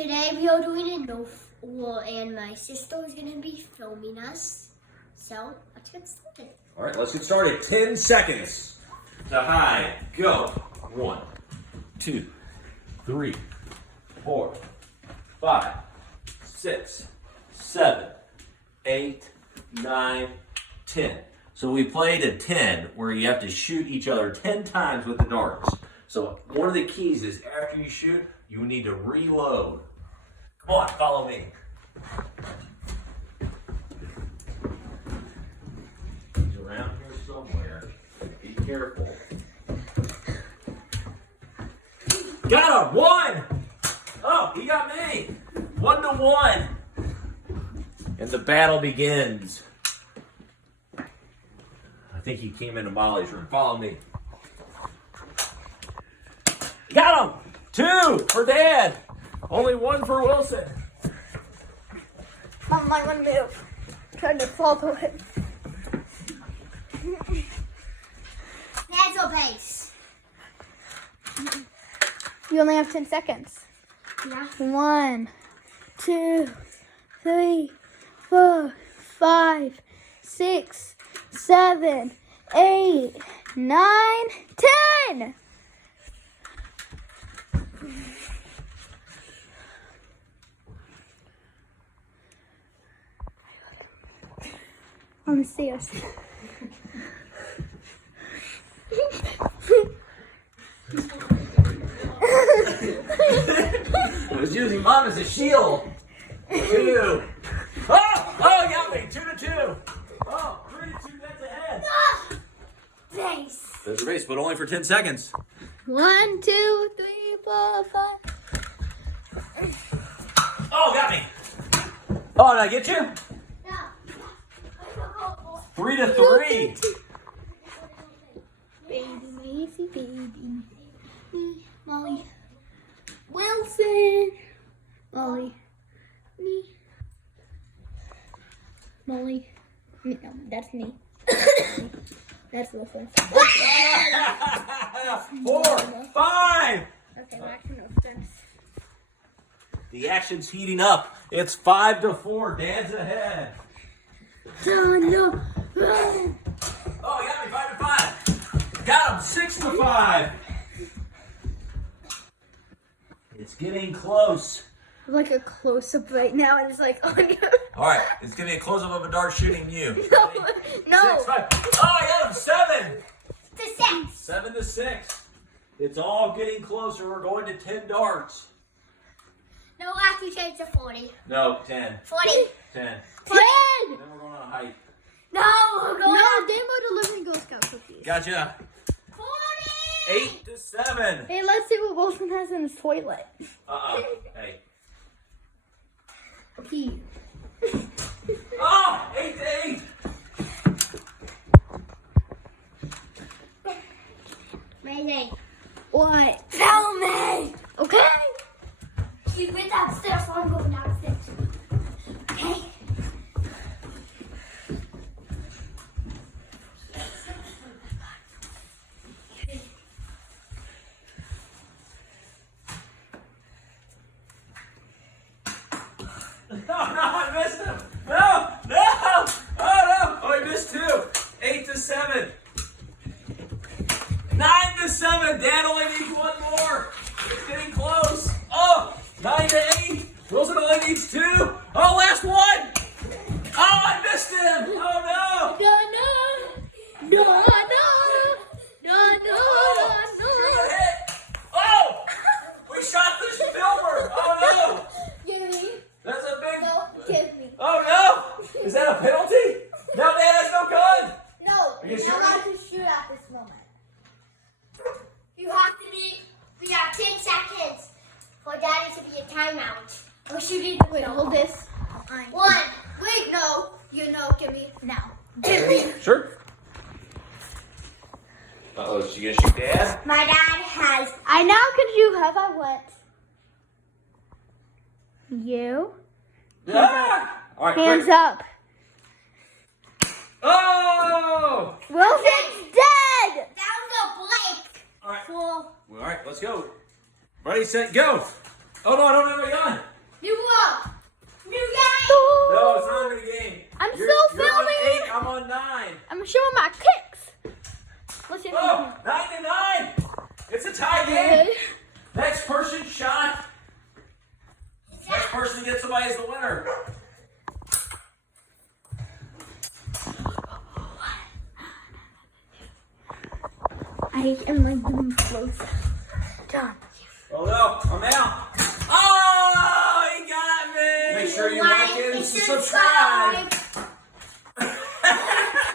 Today we are doing a Nerf War, and my sister is going to be filming us. So let's get started. All right, let's get started. 10 seconds to hide. Go. 1, 2, 3, 4, 5, 6, 7, 8, 9, 10. So we played a 10 where you have to shoot each other 10 times with the darts. So one of the keys is after you shoot, you need to reload. Come on, follow me. He's around here somewhere. Be careful. Got him! 1! Oh, he got me! 1-1. And the battle begins. I think he came into Molly's room. Follow me. Got him! 2 for Dad. Only 1 for Wilson. Mom might want to move. Trying to follow him. That's a base. You only have 10 seconds. Yeah. 1, 2, 3, 4, 5, 6, 7, 8, 9, 10. On the stairs. I was using Mom as a shield. 2. Oh! Oh, you got me. 2-2. Oh, 3-2. That's ahead. Base. There's a race, but only for 10 seconds. 1, 2, 3, 4, 5. Oh, got me. Oh, did I get you? 3-3. Baby, Macy, baby. Me, Molly. Wilson. Molly. Me. Molly. Me, no, that's me. That's Wilson. 4, 5. Okay, well, actually, no offense. The action's heating up. It's 5-4. Dad's ahead. No. Oh, you got me 5-5. Got him 6-5. It's getting close. Like a close-up right now, and it's like, oh no. All right, it's gonna be a close-up of a dart shooting you. No. 6, 5. Oh, I got him 7. To 6. 7-6. It's all getting closer. We're going to 10 darts. No, I have to change to 40. No, 10. 40. 10. 10! Then we're going on a hike. No, we're going No, up. Damo delivering Girl Scout cookies. Gotcha. 40. 8-7. Hey, let's see what Wilson has in his toilet. Hey. Pee. Oh, 8-8. Amazing. What? Tell me. Okay. You went downstairs, so I'm going downstairs. Okay. No, I missed him. No. Oh, no. Oh, he missed 2. 8-7. 9-7. Dad only needs 1 more. It's getting close. Oh, 9-8. Wilson only needs 2. Oh, last one. Oh, I missed him. Oh, no. No. Good hit. Oh, we shot the filmer. Oh, no. Give me. That's a big... No, give me. Oh, no. Is that a penalty? No, Dad has no gun. No, Are you you're sure? not allowed to shoot at this moment. You have to be. We have 10 seconds for Daddy to be a timeout. We're shooting. Wait, hold this. 1. Wait, no. You know, give me now. Give me. Sure. Uh-oh, is she gonna shoot Dad? My dad has. I now could you have I what? You? Ah! All right, Hands quick. up. Oh! Wilson's dead! That was a blank. All right. Well, All right, let's go. Ready, set, go. Oh, no, I don't have a gun. show him my kicks. Let's see if Oh, 9-9. It's a tie game. Next person shot. Next person gets somebody as the winner. I am like doing close. Done. Oh no, I'm out. Oh, he got me. Make sure you like and subscribe.